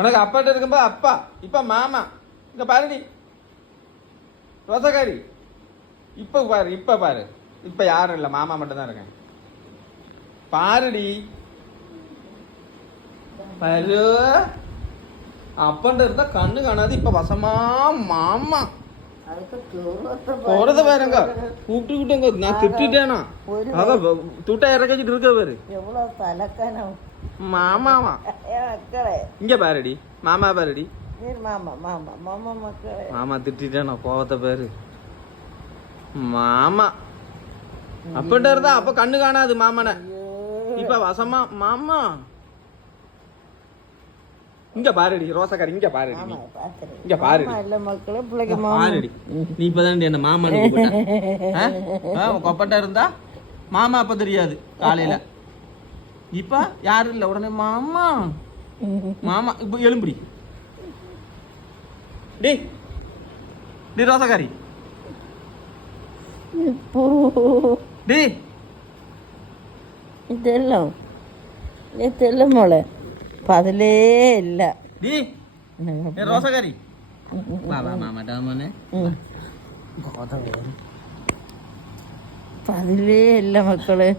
உனக்கு அப்பாட்ட இருக்கும்போது அப்பா இப்ப மாமா. இங்க பாருடி ரோசக்காரி, இப்ப பாரு இப்ப பாரு. இப்ப யாரும் இல்ல, மாமா மட்டும் தான் இருக்கேன். பாருடி பாரு. அப்பன்ட்டு இருந்தா கண்ணு காணாது, இப்ப வசமா மாமா போறத பாருங்க. கூப்பிட்டுக்கிட்டேங்க நான் திட்டுட்டேனா அதான் துட்டா இறக்கிட்டு இருக்க பாரு. எவ்வளவு தலக்கணம் மாமாவா. இங்க பாருடி மாமா பாருடி. மாமா மாமா மாமா மக்களே. மாமா திட்டானா கோவத்தை பாரு. மாமா அப்பன்ட்டு இருந்தா அப்ப கண்ணு காணாது மாமனை, இப்ப வசமா மாமா. இங்க பாருடி ரோசக்காரி, இங்க பாருடி, இங்க பாருடி. இல்ல மக்களே பிள்ளைக்கு பாருடி. நீ இப்பதான் என்ன மாமா கொப்பட்டா இருந்தா மாமா அப்ப தெரியாது காலையில. இப்ப யாரும் இல்ல உடனே மாமா மாமா. இப்ப எலும்புடி டி டி ரோசக்காரி டி. இதெல்லாம் இதெல்லாம் മോളെ പതിലേ ഇല്ല டி ரோசக்காரி வா வா மாமாடா മോനെ. പതിലേ ഇല്ല മക്കളെ.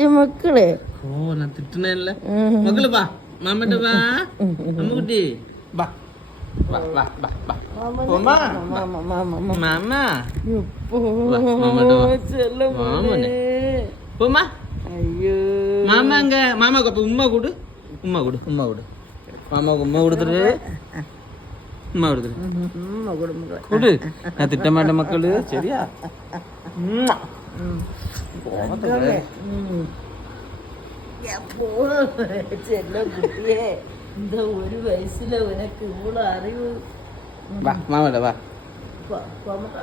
ഈ മക്കളെ ஓ நான் திட்டுனேன்ல மக்களு. வா மாமாட்ட வா அம்முக்குட்டி வா வா வா வா வா. போமா മാമ മാമ மாமா ചെല്ല മോനെ. போமா. അയ്യോ மாமாங்க மாமாவுக்கு அப்ப உம்மா கொடு, உம்மா கொடு, உம்மா கொடு. மாமாவுக்கு உம்மா கொடுத்துரு, உம்மா கொடுத்துரு கொடு. நான் திட்ட மாட்டேன் மக்களு சரியா. ചെല്ല കുട്ടിയെ இந்த ஒரு வயசுல உனக்கு இவ்வளவு அறிவு. வா மாமாட்ட வா. வா, வா, வா.